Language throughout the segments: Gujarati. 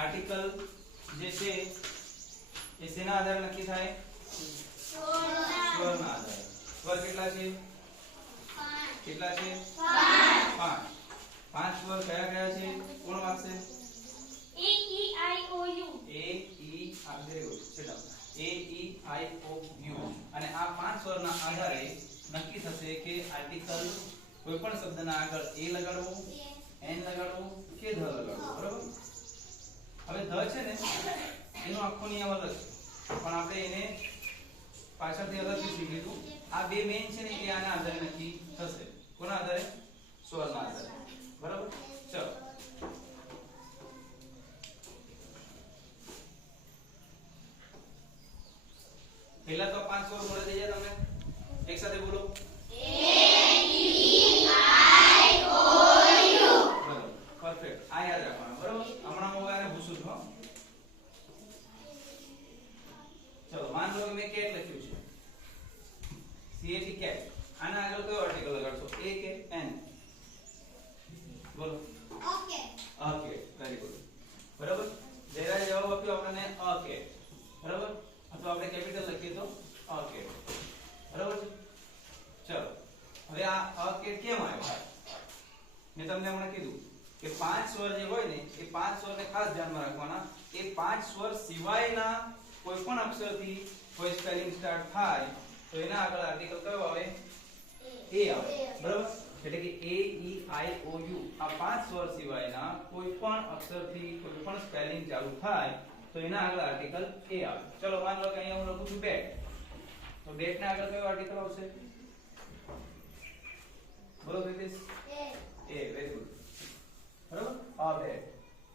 આર્ટિકલ જે છે એ શેના આધારે નક્કી થાય? સ્વરના આધારે. સ્વર કેટલા છે? 5. કેટલા છે? 5. 5 સ્વર કયા કયા છે? કોણ વાંચશે? A E I O U. A E very good. sit down. A E I O U. અને આ 5 સ્વરના આધારે નક્કી થશે કે આર્ટિકલ કોઈ પણ શબ્દના આગળ a લગાડવો, n લગાડવો કે ધ લગાડવો. બરાબર? હવે ધ છે ને એનો આખો નિયમ અલગ છે, પણ આપણે એને પાછળથી અલગથી શીખીશું. આ બે મેઇન છે ને એ આના આધારે નક્કી થશે. કોના આધારે? સ્વરના આધારે. બરાબર? ચલો પહેલા તો 5 સ્વર બોલે દઈએ તમને. એક સાથે બોલો. A E I O U. બરાબર, પરફેક્ટ. આ યાદ રાખવાનું. બરાબર? હમણાં હું આને ભૂસું છું. ચલો માન લો કે મેં કેટ લખ્યું છે. CAT cat. આના આગળ કયો આર્ટિકલ લગાડશો? A કે n? બોલો. Okay. Okay, very good. બરાબર? જયરાજ જવાબ આપ્યો આપણને ઓકે. બરાબર? અથવા આપણે કેપિટલ લખીએ તો ઓકે. બરાબર છે? ચલો હવે આ ઓકે કેમ આવ્યો? મેં તમને હમણાં કીધું કે 5 સ્વર જે હોય ને એ 5 સ્વરને ખાસ ધ્યાનમાં રાખવાના. એ 5 સ્વર સિવાયના કોઈ પણ અક્ષરથી કોઈ સ્પેલિંગ સ્ટાર્ટ થાય તો એના આગળ આર્ટિકલ કયો આવે? A આવે. બરાબર? એટલે કે A E I O U આ 5 સ્વર સિવાયના કોઈ પણ અક્ષરથી કોઈ પણ સ્પેલિંગ ચાલુ થાય તો એના આગળ આર્ટિકલ A આવે. ચલો માન લો કે અહીંયા હું લખું છું બેટ. તો બેટ ના આગળ કયો આર્ટિકલ આવશે? બોલો પ્રીતિશ. A. Very good. બરાબર? આ બેટ.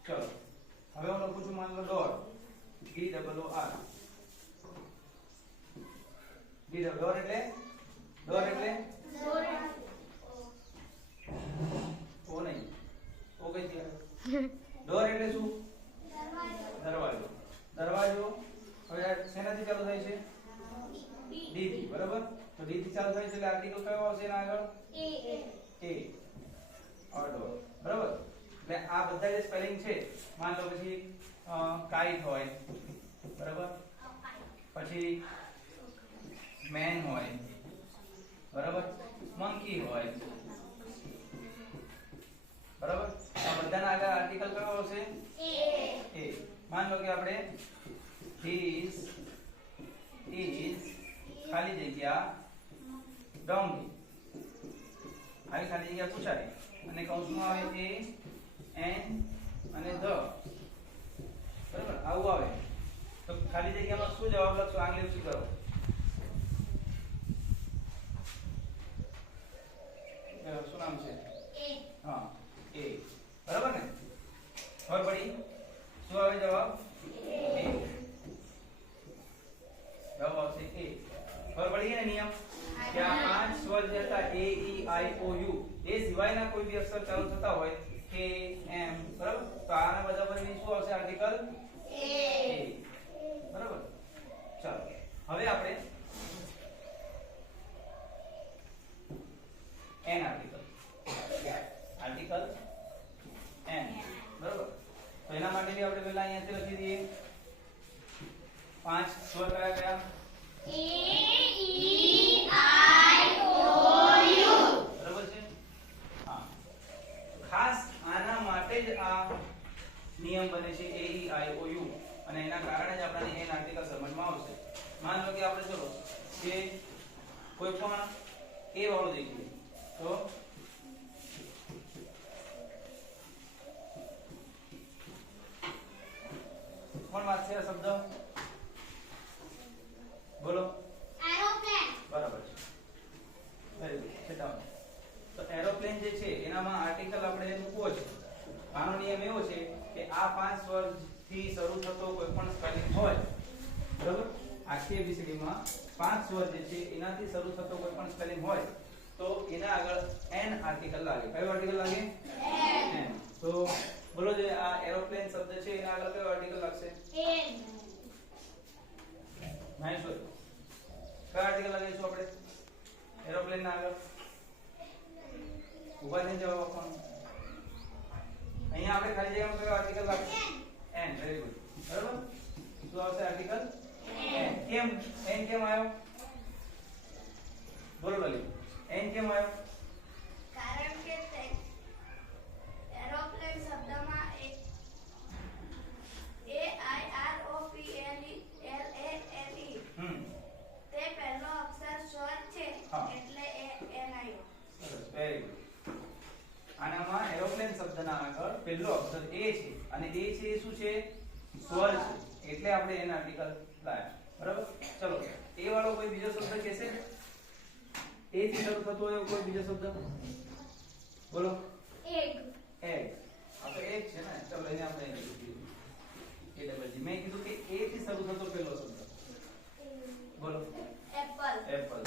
ચલો હવે હું લખું છું માન લો door. D O O R. Door એટલે ઓ નહીં, ઓ કઈ છે? ડોર એટલે શું? દરવાજો. દરવાજો હવે શેનાથી ચાલુ થાય છે? D થી. બરાબર? તો D થી ચાલુ થાય છે એટલે આર્ટિકલ કયો આવશે એના આગળ? A. Or door. બરાબર? એટલે આ બધા જે સ્પેલિંગ છે માન લો પછી કાઇટ હોય. બરાબર? પછી મેન હોય. બરાબર? મંકી હોય. બરાબર? આ બધાના આગળ આર્ટિકલ કયો આવશે? A. માન લો કે આપણે this is ખાલી જગ્યા donkey. આવી ખાલી જગ્યા પૂછાય અને કૌંસમાં આવે a n અને the. બરાબર? આવું આવે તો ખાલી જગ્યામાં શું જવાબ લખશો? આંગળી ઊંચી કરો. શું નામ છે? હા, A. બરાબર ને? ખબર પડી? શું આવે જવાબ? A. જવાબ આવશે A. ખબર પડી ને નિયમ કે આ 5 સ્વર જે હતા A E I O U એ સિવાયના કોઈ બી અક્ષર ચાલુ થતા હોય K M. બરાબર? તો આના બધા પર શું આવશે આર્ટિકલ? A. બરાબર? ચાલો હવે આપણે n આર્ટિકલ n. બરાબર? તો એના માટે બી આપણે પહેલા અહીંયાથી લખી દઈએ. 5 સ્વર કયા કયા? A E I O U. બરાબર છે? હા, ખાસ આના માટે જ આ નિયમ બને છે A E I O U અને એના કારણે જ આપણને n આર્ટિકલ સમજમાં આવશે. માન લો કે આપણે ચલો કે કોઈ પણ a વાળો દેખીએ તો કોણ વાંચશે આ શબ્દ? બોલો. Aeroplane. બરાબર છે. Very good. sit down. તો એરોપ્લેન જે છે એનામાં આર્ટિકલ આપણે મૂકવો છે. આનો નિયમ એવો છે કે આ 5 સ્વર થી શરૂ થતો કોઈ પણ સ્પેલિંગ હોય. બરાબર? આખી ABCD માં 5 સ્વર જે છે એનાથી શરૂ થતો કોઈ પણ સ્પેલિંગ હોય તો એના આગળ n આર્ટિકલ લાગે. કયો આર્ટિકલ લાગે? n. તો બોલો જે આ એરોપ્લેન શબ્દ છે એના આગળ કયો આર્ટિકલ લાગશે? N. નાઈસ. કયો આર્ટિકલ લગાવીશું આપણે એરોપ્લેન ના આગળ? ઉભા થઈને જવાબ આપવાનો. અહીંયા આપણે ખાલી જગ્યામાં કયો આર્ટિકલ લાગશે? n. અને એ છે એ શું છે સ્વર છે એટલે આપણે એના આર્ટિકલ લાયા બરાબર ચલો એ વાળો કોઈ બીજો શબ્દ કહેશે એ થી શરૂ થતો હોય કોઈ બીજો શબ્દ બોલો egg, એગ આ તો એગ છે ને ચલો એને આપણે એ કીધું એ ડબલ જી મેં કીધું કે એ થી શરૂ થતો પહેલો શબ્દ બોલો apple, એપલ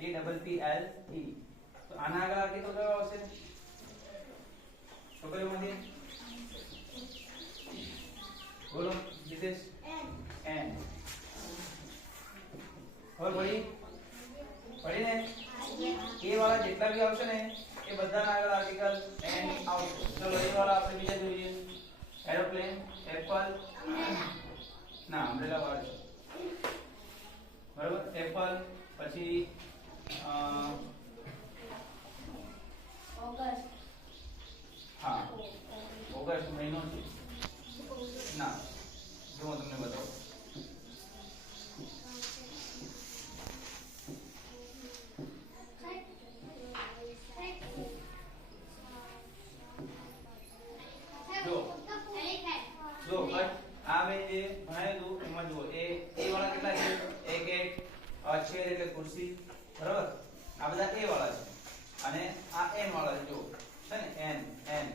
એ ડબલ પી એલ ઈ તો આના આગળ આર્ટિકલ કયો આવશે છોકરીઓમાંથી બોલો જીતેશ એન और पढ़ी ने ए वाला જેટલા બી આવશે ને એ બધાના આગળ આર્ટિકલ એન આવશે ચલો એ વાળા આપણે બીજા જોઈએ એરોપ્લેન એપલ ના અમ્બ્રેલા વર્ડ બરાબર એપલ પછી August, હા ઓગસ્ટ મહિનો છે ના જો હું તમને બતાવું જો બટ આ મેં જે ભણાવ્યું એમાં જુઓ એ વાળા કેટલા છે એક એક ચેર એટલે ખુરશી બરાબર આ બધા એ વાળા છે અને આ એન વાળા છે જો છે ને એન એન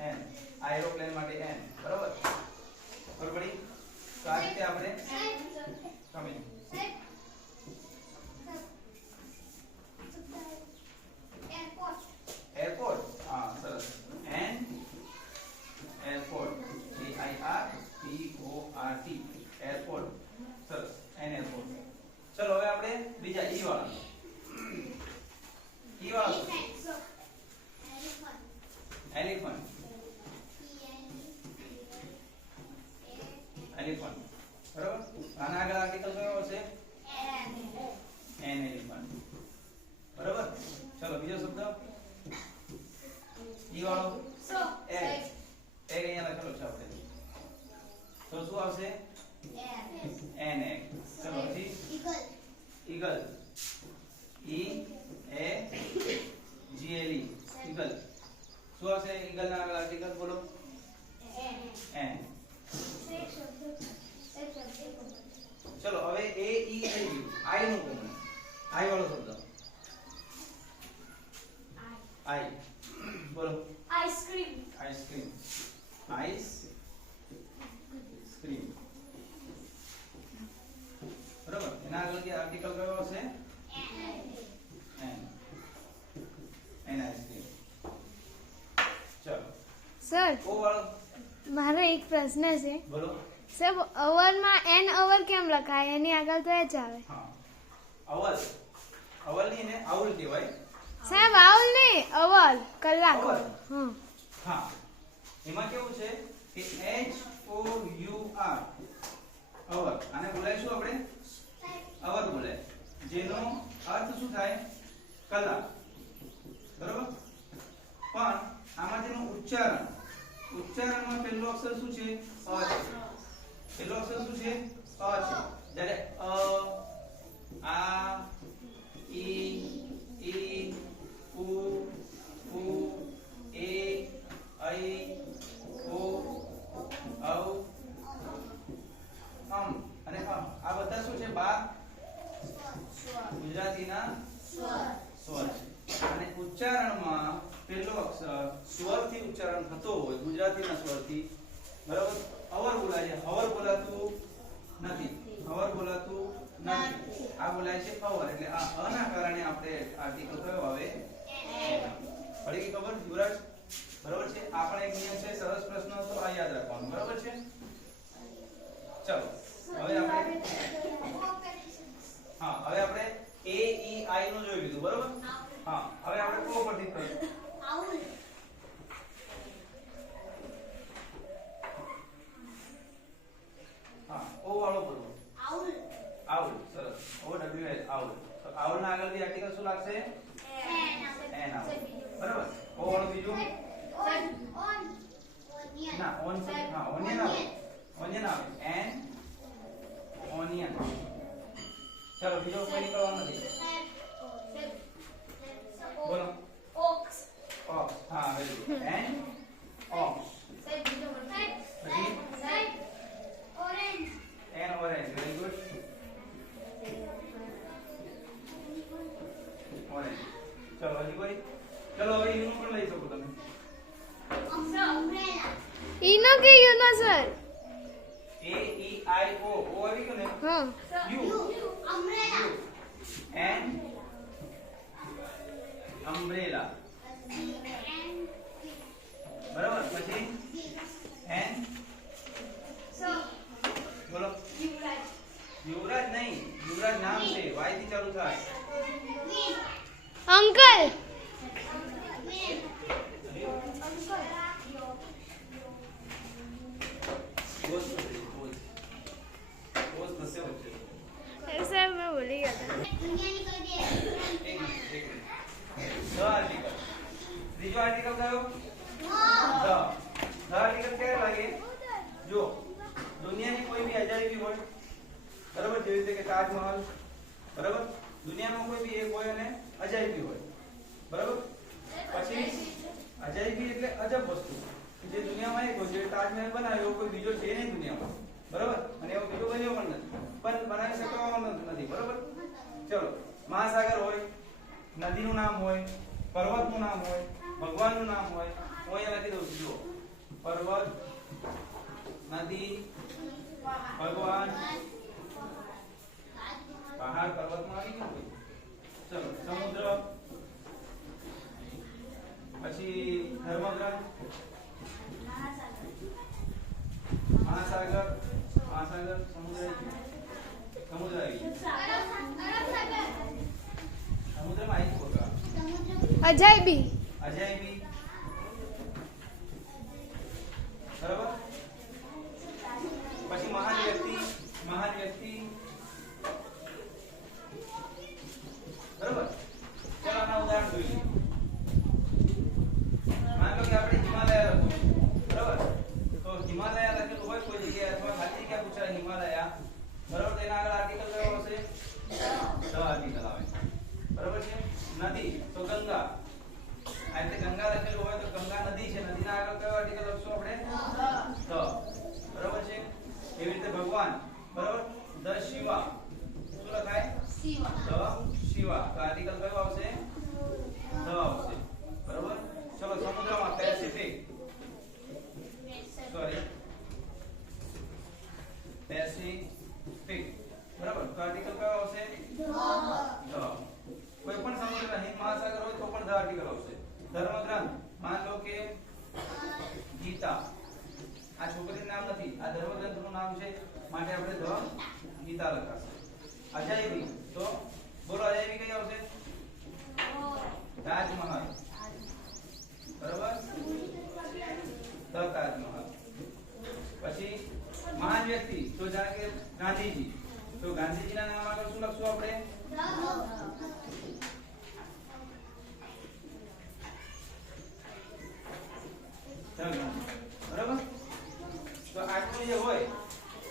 એન આ એરોપ્લેન માટે એન બરાબર બરાબર પડી તો આ રીતે આપણે સમજી airport, એરપોર્ટ હા સરસ an airport A I R P O R T airport સરસ એન એરપોર્ટ ચલો હવે આપણે બીજા ઈ વાળા એલિફન્ટ એલિફન્ટ બરાબર આના આગળ આર્ટિકલ કયો હશે એન એલિફન્ટ બરાબર ચલો બીજો શબ્દ ઈ વાળો એગ એગ અહીંયા લખેલો છે આપણે તો શું આવશે એન એગ ચલો પછી ઈગલ ઈ એ જી એલ ઈ ઈગલ શું આવશે ઈગલ ના આગળ આર્ટિકલ બોલો એન ચલો હવે એ ઈ થઈ ગયું આઈ નું કોમન આઈ વાળો શબ્દ આઈ બોલો ice cream, ice cream ice cream બરાબર એના આગળ જે આર્ટિકલ કયો હશે એન એન આઈસ્ક્રીમ ચલો સર ઓ વાળો મારો એક પ્રશ્ન છે બોલો સર અવરમાં એન અવર કેમ લખાય એની આગળ તો એ જ આવે હા અવલ અવલ ની ને આઉલ કહેવાય સાહેબ આવું નહીં અવર કલાક અવર? હા હા એમાં કેવું છે કે H O U R અવર આને બોલાવીશું આપણે અવર બોલાય જેનો અર્થ શું થાય કલાક બરાબર પણ આમાં જેનું ઉચ્ચારણમાં પહેલો અક્ષર શું છે અ છે પહેલો અક્ષર શું છે અ છે જ્યારે આ ઈ ઉ એ ऐ ओ औ અને આ બધા શું છે 12 ગુજરાતીના સ્વર છે અને ઉચ્ચારણમાં પહેલો અક્ષર સ્વરથી ઉચ્ચારણ થતો હોય ગુજરાતીના સ્વરથી બરાબર અવર બોલાય છે હવર બોલાતું નથી આ બોલાય છે અવર એટલે આ અ ના કારણે આપણે આર્ટિકલ કયો આવે પડી ગઈ ખબર યુવરાજ બરાબર છે આ પણ એક નિયમ છે સરસ પ્રશ્ન હતો આ યાદ રાખવાનું બરાબર છે ચલો હવે આપણે હા હવે આપણે એ ઈ આઈ નું જોઈ લીધું બરાબર હા હવે આપણે કો પરથી પ્રશ્ન હા ઓ વાળો બોલો આઉલ સરસ ઓ ડબલ્યુ એલ આઉલ તો આઉલ ના આગળ થી આર્ટિકલ શું લાગશે એન આવશે બરાબર ઓ વાળો બીજું ના ઓન હા ઓનિયન આવે એન ઓનિયન ચલો બીજો કોઈ નીકળવાનો નથી બોલો ox, ઓક્સ હા વેરી ગુડ એન ઓક્સ ઈ નો કે you know sir A E I O O આવી ગયું ને હા U umbrella N umbrella બરાબર પછી N બોલો યુવરાજ નહીં યુવરાજ નામ છે Y થી ચાલુ થાય અંકલ બોસ થશે વચ્ચે સર મેં ભૂલી ગયા હતા. એક મિનિટ ધ આર્ટિકલ ત્રીજો આર્ટિકલ કયો ધ આર્ટિકલ ક્યારે લાગે જો દુનિયાની કોઈ બી અજાયબી હોય બરાબર જેવી રીતે કે તાજમહલ બરાબર દુનિયામાં કોઈ બી એક હોય અને અજાયબી હોય બરાબર પછી અજાયબી એટલે અજબ વસ્તુ જે દુનિયામાં એક હોય જે તાજમહલ બનાવ્યો એવો કોઈ બીજો છે નહીં દુનિયામાં બરાબર અને એવો બીજો બન્યો પણ નથી પણ બનાવી શકવાનો નથી બરાબર ચલો મહાસાગર હોય નદીનું નામ હોય પર્વતનું નામ હોય ભગવાનનું નામ હોય હું અહીંયા લખી દઉં છું જુઓ પર્વત નદી ભગવાન પહાડ પર્વતમાં આવી ગયું ચલો સમુદ્ર પછી ધર્મગ્રંથ મહાસાગર મહાસાગર સમુદ્ર આવી ગયું સમુદ્રમાં આવી ગયું અજાયબી અજાયબી બરાબર પછી મહાન વ્યક્તિ બરાબર ચાલો આના ઉદાહરણ જોઈ લઈએ માન લો કે આપણે હિમાલય લખવું બરાબર તો હિમાલય લખેલું હોય કોઈ જગ્યાએ અથવા ખાલી જગ્યા પૂછાય હિમાલય બરાબર તેના આગળ આર્ટિકલ કયો હશે ધ આર્ટિકલ આવે બરાબર છે નદી તો ગંગા આ રીતે ગંગા લખેલું હોય તો ગંગા નદી છે નદીના આગળ કયો આર્ટિકલ લખશું આપણે ધ બરાબર છે એવી રીતે ભગવાન બરાબર ધ શિવા શું લખાય ધ શિવા તો આર્ટિકલ કયો આવશે ધ આવશે બરાબર ચલો સમુદ્રમાં પેસિફિક પેસિફિક બરાબર તો આર્ટિકલ કયો આવશે ધ કોઈ પણ સમુદ્ર હિંદ મહાસાગર હોય તો પણ ધ આર્ટિકલ આવશે ધર્મગ્રંથ માન લો કે ગીતા આ છોકરીનું નામ નથી આ ધર્મગ્રંથનું નામ છે માટે આપણે ધ ગીતા લખાશે અજાયબી તો બોલો અજાયબી કઈ આવશે તાજમહલ બરાબર ધ તાજમહલ પછી મહાન વ્યક્તિ તો જાણે કે ગાંધીજી તો ગાંધીજીના નામ આગળ શું લખશું આપણે બરાબર તો આટલું જે હોય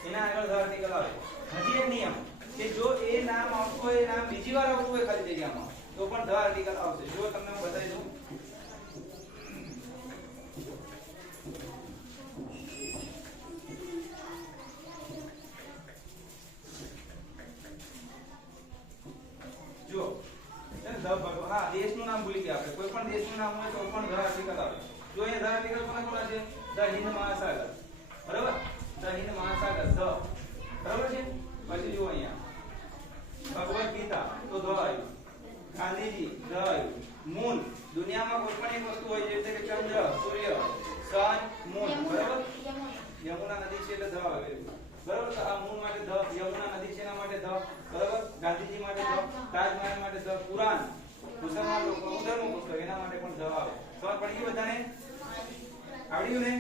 એના આગળ ધ આર્ટિકલ આવે હજી એક નિયમ કે જો એ નામ આવતું હોય નામ બીજી વાર આવતું હોય ખાલી જગ્યામાં તો પણ ધ આર્ટિકલ આવશે જો તમને હું બતાવી દઉં જો હા દેશનું નામ ભૂલી ગયા આપણે કોઈ પણ દેશનું નામ હોય તો પણ ધ આર્ટિકલ આવે જો અહીંયા ધ આર્ટિકલ કોના છે ધ હિન્દ મહાસાગર બરાબર ધ હિન્દ મહાસાગર ધ બરાબર છે પછી જો અહીંયા ભગવદ ગીતા તો ધ આવ્યું ગાંધીજી ધ આવ્યું મૂન દુનિયામાં કોઈ પણ એક વસ્તુ હોય જેવી રીતે કે ચંદ્ર સૂર્ય સન મૂન બરાબર યમુના નદી છે એટલે ધ આવે બરાબર તો આ મૂન માટે ધ યમુના નદી છે એના માટે ધ બરાબર ગાંધીજી માટે ધ તાજમહલ માટે ધ કુરાન મુસલમાન લોકો ધર્મ પુસ્તક એના માટે પણ ધ આવે ખબર પડી ગઈ બધાને આવડ્યું ને